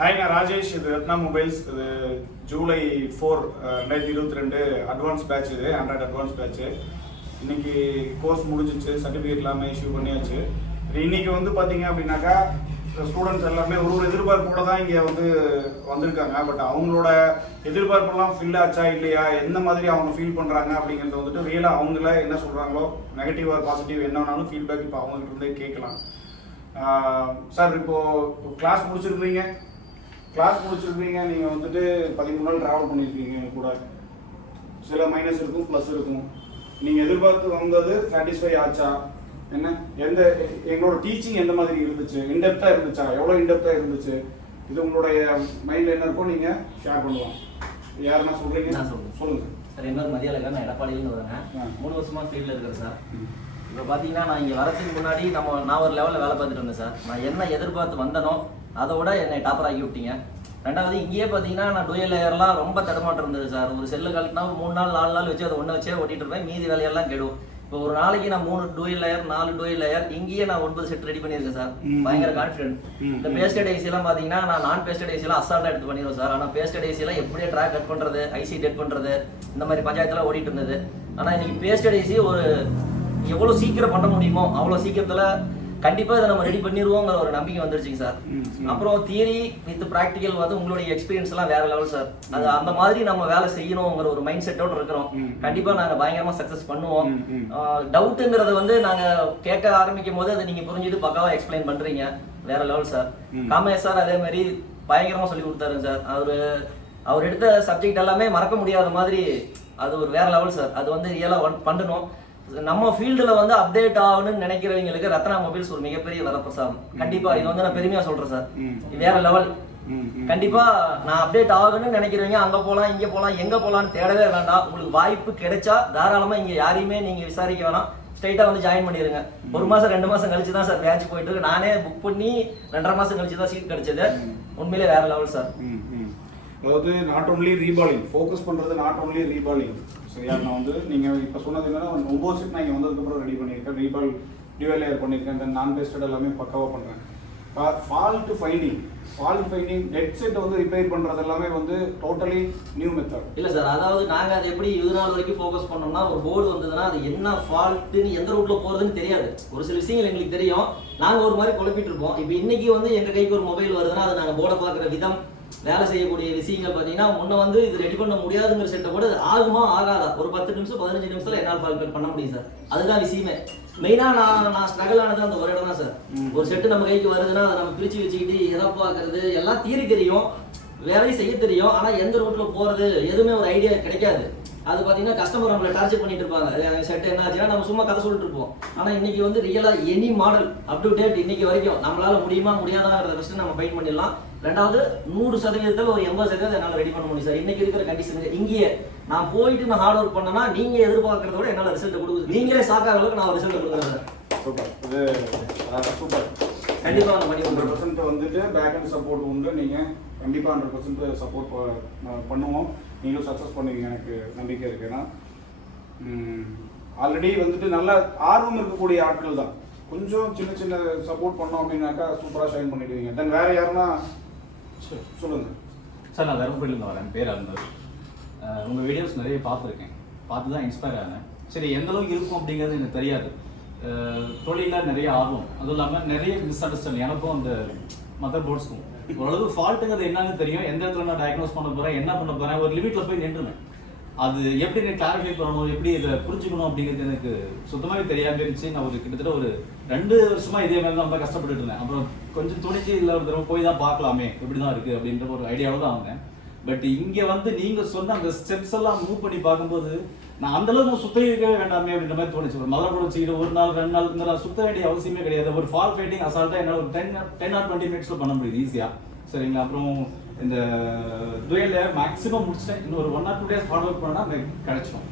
Hi, I'm Rajesh V. Rathna Mobiles. July 4, 2022 advanced batch இது 100 advanced batch. இன்னைக்கு course முடிஞ்சிச்சு, certificate எல்லாமே issue பண்ணியாச்சு. இன்னைக்கு வந்து பார்த்தீங்க அப்படின்னாக்கா ஸ்டூடெண்ட்ஸ் எல்லாமே ஒரு எதிர்பார்ப்போட தான் இங்கே வந்திருக்காங்க. பட் அவங்களோட எதிர்பார்ப்பெல்லாம் ஃபில் ஆச்சா இல்லையா, எந்த மாதிரி அவங்க ஃபீல் பண்ணுறாங்க அப்படிங்கிறத வந்துட்டு ரியலாக அவங்கள என்ன சொல்கிறாங்களோ, நெகட்டிவ் ஆர் பாசிட்டிவ் என்ன வேணாலும் ஃபீட்பேக் இப்போ அவங்ககிட்ட இருந்தே கேட்கலாம். சார், இப்போது கிளாஸ் முடிச்சிருக்கீங்க, நீங்கள் வந்துட்டு 13 நாள் ட்ராவல் பண்ணியிருக்கீங்க கூட. சில மைனஸ் இருக்கும், ப்ளஸ் இருக்கும். நீங்கள் எதிர்பார்த்து வந்தது சாட்டிஸ்ஃபை ஆச்சா? என்ன எங்களோட டீச்சிங் எந்த மாதிரி இருந்துச்சு? இன்டெப்த்தாக இருந்துச்சா? எவ்வளோ இன்டெப்த்தாக இருந்துச்சு? இது உங்களுடைய மைண்டில் என்ன இருக்கோ நீங்கள் ஷேர் பண்ணுவோம். யாருன்னா சொல்கிறீங்க? சொல்லுங்கள் சார். என்னோட மதியாளங்க, நான் எடப்பாடியிலேருந்து வரேங்க. 3 வருஷமாக ஃபீல்டில் இருக்கிறேன் சார். இப்போ பார்த்தீங்கன்னா நான் இங்கே வரதுக்கு முன்னாடி நான் ஒரு லெவலில் வேலை பார்த்துட்டு இருந்தேன் சார். நான் என்ன எதிர்பார்த்து வந்தனோ அதை விட என்னை டாப்பர் ஆக்கி விட்டீங்க. ரெண்டாவது இங்கேயே பார்த்தீங்கன்னா நான் டூயல் லேயர்லாம் ரொம்ப தடுமாட்டம் இருந்தது சார். ஒரு செல்லு கழட்டினா 3 நாள் 4 நாள் வச்சு அதை ஒன்று வச்சே ஓட்டிகிட்டு இருப்பேன். மீதி வேலையெல்லாம் கெடும். இப்போ ஒரு நாளைக்கு நான் 3 டூயல் லேயர் 4 டூயல் லேயர் இங்கேயே நான் 9 செட் ரெடி பண்ணியிருக்கேன் சார். பயங்கர கான்ஃபிடென்ட். இந்த பேஸ்டட் ஐசியெல்லாம் பார்த்தீங்கன்னா நான் நான் பேஸ்டட் ஐசியெல்லாம் அசால்ட்டாக எடுத்து பண்ணிடுவோம் சார். ஆனால் பேஸ்டட் ஐசியெல்லாம் எப்படியே ட்ராக் கட் பண்ணுறது, ஐசி டெட் பண்ணுறது, இந்த மாதிரி பஞ்சாயத்தில் ஓடிட்டு இருந்தது. ஆனால் இன்னைக்கு பேஸ்டட் ஐசி ஒரு எவ்வளோ சீக்கிரம் பண்ண முடியுமோ அவ்வளோ சீக்கிரத்தில் கண்டிப்பாக இதை நம்ம ரெடி பண்ணிடுவோங்கிற ஒரு நம்பிக்கை வந்துருச்சுங்க சார். அப்புறம் தியரி வித் ப்ராக்டிக்கல் வந்து உங்களுடைய எக்ஸ்பீரியன்ஸ் எல்லாம் வேற லெவல் சார். அது அந்த மாதிரி நம்ம வேலை செய்யணுங்கிற ஒரு மைண்ட் செட்டோட இருக்கிறோம். கண்டிப்பாக நாங்கள் பயங்கரமாக சக்ஸஸ் பண்ணுவோம். டவுட்டுங்கிறத வந்து நாங்கள் கேட்க ஆரம்பிக்கும் போது அதை நீங்கள் புரிஞ்சுட்டு பக்காவாக எக்ஸ்பிளைன் பண்ணுறீங்க. வேற லெவல் சார். காமேஷ் சார் அதே மாதிரி பயங்கரமாக சொல்லி கொடுத்தாருங்க சார். அவர் எடுத்த சப்ஜெக்ட் எல்லாமே மறக்க முடியாத மாதிரி அது ஒரு வேற லெவல் சார். அது வந்து ரியலாக பண்ணணும். நம்ம ஃபீல்டில் வந்து அப்டேட் ஆகணும்னு நினைக்கிறவங்களுக்கு ரத்னா மொபைல்ஸ் ஒரு மிகப்பெரிய வரப்பிரசாதம். கண்டிப்பா இது வந்து நான் பெருமையா சொல்றேன் சார். வேற லெவல். கண்டிப்பா நான் அப்டேட் ஆகணும்னு நினைக்கிறவங்க அங்க போகலாம், இங்க போகலாம், எங்க போகலான்னு தேடவே வேண்டாம். உங்களுக்கு வாய்ப்பு கிடைச்சா தாராளமா இங்க யாரையுமே நீங்க விசாரிக்க வேணாம், ஸ்ட்ரைட்டா வந்து ஜாயின் பண்ணிடுங்க. 1 மாசம் 2 மாசம் கழிச்சு தான் சார் பேட்ச் போயிட்டு இருக்கு. நானே புக் பண்ணி 2.5 மாசம் கழிச்சு தான் சீட் கிடைச்சது. உண்மையிலே வேற லெவல் சார். அதாவது நாட் ஓன்லி ரீபாலிங் ஃபோக்கஸ் பண்ணுறது, நாட் ஓன்லி ரீபாலிங். சரியா? நான் வந்து நீங்கள் இப்போ சொன்னது என்னன்னா 9 செட் நான் இங்கே வந்ததுக்கப்புறம் ரெடி பண்ணியிருக்கேன். ரீபால் டியூவல் லேயர் பண்ணியிருக்கேன். தென் நான் பேஸ்டட் எல்லாமே பக்காவாக பண்ணுறேன். ஃபால்ட் ஃபைண்டிங் டெட் செட் வந்து ரிப்பேர் பண்ணுறது எல்லாமே வந்து டோட்டலி நியூ மெத்தட். இல்லை சார், அதாவது நாங்கள் அதை எப்படி இது நாள் வரைக்கும் ஃபோக்கஸ் பண்ணோம்னா, ஒரு போர்டு வந்ததுன்னா அது என்ன ஃபால்ட்டுன்னு எந்த ரூட்டில் போகிறதுன்னு தெரியாது. ஒரு சில விஷயங்கள் எங்களுக்கு தெரியும், நாங்கள் ஒரு மாதிரி குழப்பிட்டு இருப்போம். இப்போ இன்னைக்கு வந்து எங்கள் கைக்கு ஒரு மொபைல் வருதுன்னா அதை நாங்கள் போர்டை பார்க்குற விதம், வேலை செய்யக்கூடிய விஷயங்கள் பார்த்தீங்கன்னா முன்ன வந்து இது ரெடி பண்ண முடியாதுங்கிற செட்டை கூட ஆகுமா ஆகாதா ஒரு 10 நிமிஷம் 15 நிமிஷத்தில் என்னால் ஃபால்பேட் பண்ண முடியும் சார். அதுதான் விஷயமே. மெயினாக நான் ஸ்ட்ரகிள் ஆனது அந்த ஒரு இடம் தான் சார். ஒரு செட்டு நம்ம கைக்கு வருதுன்னா அதை நம்ம பிரித்து வச்சுக்கிட்டு எதை பார்க்கறது எல்லாம் தியரி தெரியும், வேலையும் செய்ய தெரியும். ஆனால் எந்த ரூட்டில் போகிறது எதுவுமே ஒரு ஐடியா கிடைக்காது. அது பார்த்தீங்கன்னா கஸ்டமர் நம்மளை டார்ச்சர் பண்ணிட்டு இருப்பாங்க. செட் என்ன ஆச்சுன்னா நம்ம சும்மா கதை சொல்லிட்டு இருப்போம். ஆனால் இன்னைக்கு வந்து ரியலாக any model up to date இன்னைக்கு வரைக்கும் நம்மளால முடியுமா முடியாதாங்கிறத ஃபஸ்ட்டு நம்ம ஃபைட் பண்ணிடலாம். ரெண்டாவது 100% ஒரு 80% என்னால் ரெடி பண்ண முடியும் சார். இன்னைக்கு இருக்கிற கண்டிஷனுக்கு இங்கேயே நான் போயிட்டு நான் ஹார்ட் ஒர்க் பண்ணேன்னா நீங்கள் எதிர்பார்க்கறத விட என்னால் ரிசல்ட் கொடுக்குது. நீங்களே சாக்காக அளவுக்கு நான் ரிசல்ட் கொடுக்குறேன் சார். சூப்பர். இது சூப்பர். கண்டிப்பாக நம்ம பண்ணி 100% வந்துட்டு பேக் அண்ட் சப்போர்ட் உண்டு. நீங்கள் கண்டிப்பாக 100% சப்போர்ட் பண்ணுவோம். நீங்களும் சக்ஸஸ் பண்ணுவீங்க, எனக்கு நம்பிக்கை இருக்கு. ஏன்னா ஆல்ரெடி வந்துட்டு நல்ல ஆர்வம் இருக்கக்கூடிய ஆட்கள் தான். கொஞ்சம் சின்ன சப்போர்ட் பண்ணோம் அப்படின்னாக்கா சூப்பராக ஷைன் பண்ணிடுவீங்க. தென் வேறு யாருன்னா சொல்லுங்கள் சார். நான் தருமபுரியிலேருந்து வரேன், பேர் அருந்தர். உங்கள் வீடியோஸ் நிறைய பார்த்துருக்கேன், பார்த்து தான் இன்ஸ்பயர் ஆனேன். சரி, எந்த அளவுக்கு இருக்கும் அப்படிங்கிறது எனக்கு தெரியாது. தொழிலில் நிறைய ஆர்வம், அதுவும் இல்லாமல் நிறைய மிஸ் அண்டர்ஸ்டாண்டிங் எனக்கும் அந்த மதர் போர்ட்ஸ்க்கும். ஓரளவு ஃபால்ட்டுங்கிறது என்னன்னு தெரியும், எந்த இடத்துல நான் டயக்னோஸ் பண்ண போகிறேன், என்ன பண்ண போகிறேன், ஒரு லிமிட்டில் போய் நின்றுனேன். அது எப்படி எனக்கு கிளாரிஃபை பண்ணணும், எப்படி இதை புரிஞ்சுக்கணும் அப்படிங்கிறது எனக்கு சுத்தமாகவே தெரியாமல் இருந்துச்சு. நான் கிட்டத்தட்ட ஒரு 2 வருஷமாக இதே மாதிரி தான் ரொம்ப கஷ்டப்பட்டுட்டு இருந்தேன். அப்புறம் கொஞ்சம் துணிச்சு இல்லை ஒரு தடவை போய் தான் பார்க்கலாமே எப்படி தான் இருக்குது அப்படின்ற ஒரு ஐடியாவில் தான் வந்தேன். பட் இங்கே வந்து நீங்கள் சொன்ன அந்த ஸ்டெப்ஸ் எல்லாம் மூவ் பண்ணி பார்க்கும்போது நான் அந்தளவுக்கு சுத்த இருக்கவே வேண்டாமே அப்படின்ற மாதிரி தோணுச்சு. ஒரு மதுரை வச்சுக்கிட்டு 1 நாள் 2 நாள் இந்த சுத்த வேண்டிய அவசியமே கிடையாது. ஒரு ஃபால் ஃபைட்டிங் அசால்ட்டாக என்னால் ஒரு 10 or 20 மினிட்ஸில் பண்ண முடியுது ஈஸியாக. சரிங்களா? அப்புறம் இந்த டுவெல்ல மேக்ஸிமம் முடிச்சிட்டேன். இன்னும் ஒரு 1 or 2 days ஹார்ட் ஒர்க் பண்ணால் எனக்கு கிடைச்சிடும்.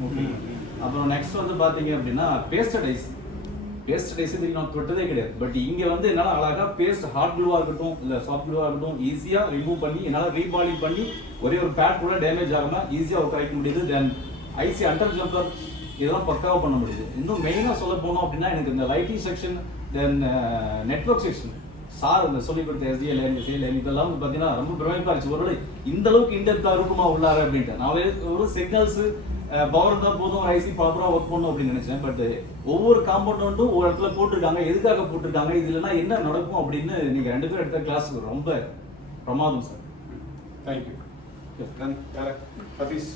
அப்புறம் நெக்ஸ்ட் வந்து பார்த்தீங்க அப்படின்னா பேஸ்டட் ஐஸ் இது நான் தொட்டதே கிடையாது. பட் இங்கே வந்து என்னால் அழகாக பேஸ்ட் ஹார்ட் க்ளூவாக இருக்கட்டும் இல்லை சாஃப்ட் க்ளூவாக இருக்கட்டும் ஈஸியாக ரிமூவ் பண்ணி என்னால் ரீபாலிங் பண்ணி ஒரே ஒரு பேட் கூட டேமேஜ் ஆகாமல் ஈஸியாக ஒர்க் ஆகிக்க முடியுது. தென் ஐசி அண்டர் ஜம்பர் இதெல்லாம் பக்காவாக பண்ண முடியுது. இன்னும் மெயினாக சொல்ல போனோம் அப்படின்னா எனக்கு இந்த லைட்டிங் செக்ஷன், தென் நெட்வொர்க் செக்ஷன் சார் இந்த சொல்லிக் கொடுத்த எஸ்டிஎல் எஸ்ஏஎல் இதெல்லாம் வந்து பார்த்தீங்கன்னா ரொம்ப பிரமிப்பாக இருந்துச்சு. ஒருவேளை இந்த அளவுக்கு இன்டெப்த்தாக இருக்குமா உள்ளாரு அப்படின்ட்டு. நான் ஒரு சிக்னல்ஸ் பவர் இருந்தால் போதும் ஐசி ப்ராப்பராக ஒர்க் பண்ணணும் அப்படின்னு நினைச்சேன். பட் ஒவ்வொரு காம்பவுண்டும் ஒரு இடத்துல போட்டிருக்காங்க, எதுக்காக போட்டிருக்காங்க, இதுலனா என்ன நடக்கும் அப்படின்னு நீங்கள் 2 பேரும் எடுத்த கிளாஸ் ரொம்ப பிரமாதம் சார். தேங்க்யூ. ஹஃபீஸ்.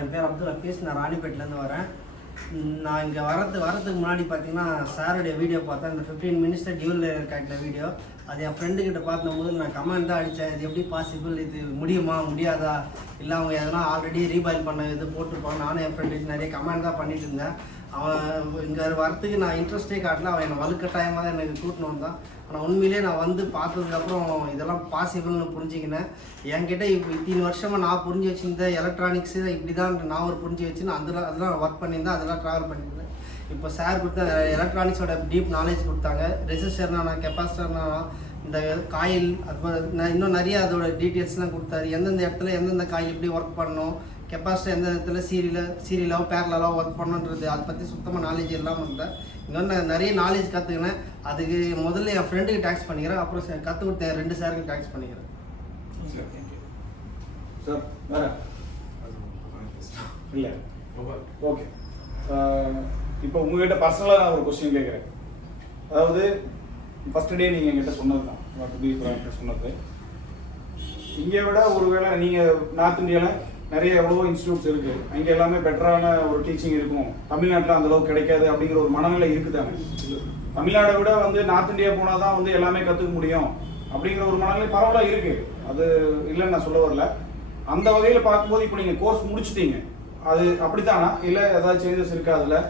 என் பேர் அப்துல் ஹஃபீஸ், நான் ராணிப்பேட்டிலேருந்து வரேன். நான் இங்கே வரதுக்கு முன்னாடி பார்த்தீங்கன்னா சாருடைய வீடியோ பார்த்தேன். இந்த 15 மினிட்ஸ் டியூல் லேயர் காட்டின வீடியோ. அது என் ஃப்ரெண்டுக்கிட்ட பார்க்கும்போது நான் கமெண்ட் தான் அடித்தேன், இது எப்படி பாசிபிள், இது முடியுமா முடியாதா, இல்லை அவங்க எதனா ஆல்ரெடி ரீபாயில் பண்ண இது போட்டிருப்பாங்க. நானும் என் ஃப்ரெண்டுக்கு நிறைய கமெண்ட் தான் பண்ணிட்டு இருந்தேன். அவன் இங்கே வரத்துக்கு நான் இன்ட்ரெஸ்டே காட்டல, அவன் என்னை வலுக்கட்டாயமாக தான் எனக்கு கூட்டின்னு வந்தான். ஆனால் உண்மையிலே நான் வந்து பார்த்ததுக்கப்புறம் இதெல்லாம் பாசிபிள்னு புரிஞ்சுக்கினேன். என்கிட்ட இப்போ இத்தனை வருஷமாக நான் புரிஞ்சு வச்சுருந்த எலக்ட்ரானிக்ஸு இப்படி தான் நான் ஒரு புரிஞ்சு வச்சுன்னு அதெல்லாம் ஒர்க் பண்ணியிருந்தேன், அதெல்லாம் ட்ராவல் பண்ணியிருந்தேன். இப்போ சார் கொடுத்த எலக்ட்ரானிக்ஸோட டீப் நாலேஜ் கொடுத்தாங்க. ரெசிஸ்டர்னா கெப்பாசிட்டர்னா இந்த காயில், அது இன்னும் நிறைய அதோட டீட்டெயில்ஸ்லாம் கொடுத்தாரு. எந்தெந்த இடத்துல எந்தெந்த காயில் எப்படி ஒர்க் பண்ணணும், கெப்பாசிட்டி எந்த இடத்துல சீரியலாவோ பேரலாவோ ஒர்க் பண்ணணுன்றது அதை பற்றி சுத்தமாக நாலேஜ் இல்லாமல் இருந்தேன். இங்கே வந்து நான் நிறைய நாலேஜ் கற்றுக்கினேன். அதுக்கு முதல்ல என் ஃப்ரெண்டுக்கு டேக்ஸ் பண்ணிக்கிறேன், அப்புறம் கற்றுக் கொடுத்த 2 சாருக்கு டேக்ஸ் பண்ணிக்கிறேன். சார் வேற இல்லை? ஓகே. இப்போ உங்ககிட்ட பர்சனலாக நான் ஒரு கொஸ்டின் கேட்குறேன். அதாவது ஃபஸ்ட் டே நீங்கள் என்கிட்ட சொன்னது தான் சொன்னது. இங்கே விட ஒருவேளை நீங்கள் நார்த் இந்தியாவில் நிறைய எவ்வளவோ இன்ஸ்டியூட்ஸ் இருக்குது, அங்கே எல்லாமே பெட்டரான ஒரு டீச்சிங் இருக்கும், தமிழ்நாட்டில் அந்தளவுக்கு கிடைக்காது அப்படிங்கிற ஒரு மனநிலை இருக்குதாங்க. தமிழ்நாடை விட வந்து நார்த் இந்தியா போனால் தான் வந்து எல்லாமே கற்றுக்க முடியும் அப்படிங்கிற ஒரு மனநிலை பரவலாக இருக்குது. அது இல்லைன்னு நான் சொல்ல வரல. அந்த வகையில் பார்க்கும்போது இப்போ நீங்கள் கோர்ஸ் முடிச்சிட்டீங்க, அது அப்படித்தானா இல்லை ஏதாவது சேஞ்சஸ் இருக்கா? அதில்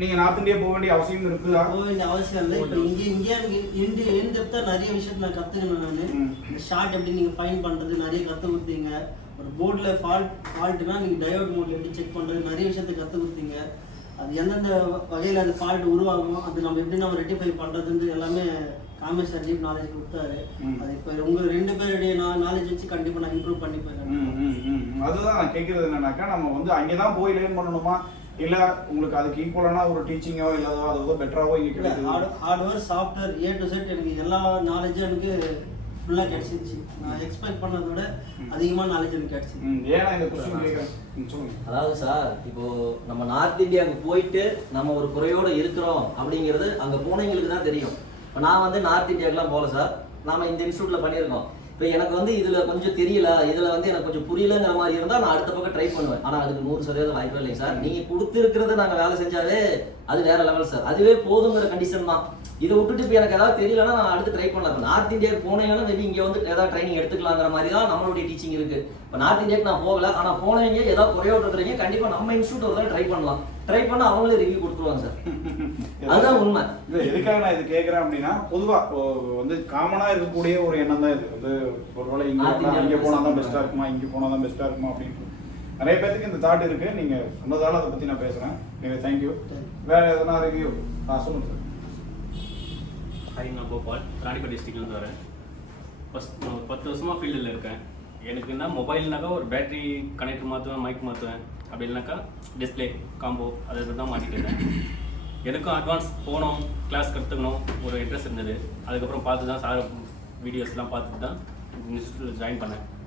நீங்கள் நார்த் இந்தியா போக வேண்டிய அவசியம் இருக்குதா? போக வேண்டிய அவசியம் இல்லை. இப்போ இங்கே இன்டெப்த்தாக நிறைய விஷயத்தை நான் கற்றுக்கணும். நான் இந்த ஷார்ட் எப்படி நீங்கள் ஃபைன் பண்ணுறது நிறைய கற்றுக் கொடுத்தீங்க. ஒரு போர்டில் ஃபால்ட்டுனா நீங்கள் டயோட் மோடில் எப்படி செக் பண்ணுறது நிறைய விஷயத்தை கற்றுக் கொடுத்தீங்க. அது எந்தெந்த வகையில் அது ஃபால்ட் உருவாகுமோ அது நம்ம எப்படி நம்ம ரெட்டிஃபை பண்ணுறதுன்றது எல்லாமே காமர்ஸ் டீப் நாலேஜ் கொடுத்தாரு. அது இப்போ உங்கள் 2 பேருடைய நாலேஜ் வச்சு கண்டிப்பாக நான் இம்ப்ரூவ் பண்ணி போயிடுறேன். அதுதான் நான் கேட்குறது என்னன்னாக்கா, நம்ம வந்து அங்கே தான் போய் லேர்ன் பண்ணணுமா, இல்லை உங்களுக்கு அதுக்கு ஈக்குவலான ஒரு டீச்சிங்கோ இல்லாதோ அதோ பெட்டராகவோ இங்கே கிடைக்குது? Hardware software A to Z எனக்கு எல்லா நாலேஜும் எனக்கு ஃபுல்லாக கிடைச்சிருச்சு. நான் எக்ஸ்பெக்ட் பண்ணதை விட அதிகமான நாலேஜ் எனக்கு கிடைச்சிது. ஏன்னா இந்த கொஸ்டின் கேட்குறேன் சொல்லுங்க. அதாவது சார், இப்போ நம்ம நார்த் இந்தியாவுக்கு போயிட்டு நம்ம ஒரு குறையோடு இருக்கிறோம் அப்படிங்கிறது அங்கே போனவங்களுக்கு தான் தெரியும். இப்போ நான் வந்து நார்த் இந்தியாவுக்குலாம் போகல சார், நாம் இந்த இன்ஸ்டியூட்டில் பண்ணியிருக்கோம். இப்போ எனக்கு வந்து இதில் கொஞ்சம் தெரியல, இதில் வந்து எனக்கு கொஞ்சம் புரியலங்கிற மாதிரி இருந்தால் நான் அடுத்த பக்கம் ட்ரை பண்ணுவேன். ஆனால் அதுக்கு 100% வாய்ப்பே இல்லைங்க சார். நீங்கள் கொடுத்துருக்கிறத நாங்கள் வேலை செஞ்சாவே அது வேற லெவல் சார். அதுவே போதுங்கிற கண்டிஷன் தான். இதை விட்டுட்டு இப்போ எனக்கு ஏதாவது தெரியலன்னா நான் அடுத்து ட்ரை பண்ணலாம். இப்போ நார்த் இந்தியாவுக்கு போனீங்கன்னா மேபி இங்கே வந்து ஏதாவது ட்ரைனிங் எடுத்துக்கலாங்கிற மாதிரி தான் நம்மளுடைய டீச்சிங் இருக்குது. இப்போ நார்த் இந்தியாவுக்கு நான் போகல, ஆனால் போனவங்க ஏதாவது குறையோடு இருக்கிறீங்க, கண்டிப்பாக நம்ம இன்ஸ்டியூட் ஒரு ட்ரை பண்ணலாம். ட்ரை பண்ணால் அவங்களே ரிவ்யூ கொடுத்துருவாங்க சார். அதுதான் உண்மை. இல்லை, எதுக்காக நான் இது கேட்குறேன் அப்படின்னா, பொதுவாக வந்து காமனாக இருக்கக்கூடிய ஒரு எண்ணம் தான் இது. வந்து ஒருவேளை இங்கே போனால் தான் பெஸ்ட்டாக இருக்குமா, இங்கே போனால் தான் பெஸ்ட்டாக இருக்குமா அப்படின்னு நிறைய பேருக்கு இந்த தாட் இருக்குது. நீங்கள் சொன்னதால் அதை பற்றி நான் பேசுகிறேன். நீங்கள் தேங்க்யூ. வேறு எதனா ரிவ்யூ சொல்லுங்கள் சார். ஹாய், நான் கோபால், ராணிப்பேட் டிஸ்ட்ரிக்ட்லேருந்து வரேன். நான் 10 வருஷமாக ஃபீல்டில் இருக்கேன். எனக்கு என்ன மொபைல்னாக்கா ஒரு பேட்டரி கனெக்டர் மாற்றுவேன், மைக் மாற்றுவேன், அப்படி இல்லைனாக்கா டிஸ்பிளே காம்போ அதை தான் மாட்டிட்டு இருக்கேன். எனக்கும் அட்வான்ஸ் போகணும், கிளாஸ் கற்றுக்கணும் ஒரு இன்ட்ரெஸ்ட் இருந்தது. அதுக்கப்புறம் பார்த்து தான் சார் வீடியோஸ்லாம் பார்த்துட்டு தான் இன்ஸ்டியூட்டில்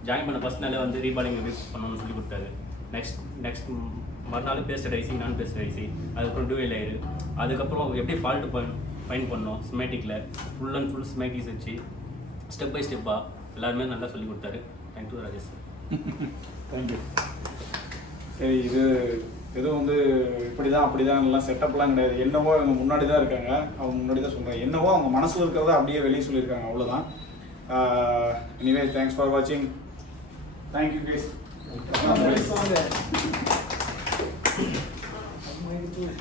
ஜாயின் பண்ண ஃபஸ்ட் நாளே வந்து ரீபாலிங் எப்படி பண்ணணும்னு சொல்லி கொடுத்தாரு. நெக்ஸ்ட் மறுநாள் பேஸ்டட் ஐசி, நான் பேஸ்டட் ஐசி, அதுக்கப்புறம் டூஎல் ஆயிரு, அதுக்கப்புறம் எப்படி ஃபால்ட்டு ஃபைன் பண்ணோம் ஸ்மேட்டிக்கில் ஃபுல் அண்ட் ஃபுல் ஸ்மேட்டிக்ஸ் வச்சு ஸ்டெப் பை ஸ்டெப்பாக எல்லாருமே நல்லா சொல்லி கொடுத்தாரு. Thank you Rajesh sir. தேங்க்யூ. சரி, இது எதுவும் வந்து இப்படி தான் அப்படி தான் எல்லாம் செட்டப்லாம் கிடையாது. என்னவோ அவங்க முன்னாடி தான் இருக்காங்க, அவங்க முன்னாடி தான் சொல்கிறாங்க. என்னவோ அவங்க மனசில் இருக்கிறத அப்படியே வெளியே சொல்லியிருக்காங்க, அவ்வளோதான். எனிவே, தேங்க்ஸ் ஃபார் வாட்சிங். Thank you case.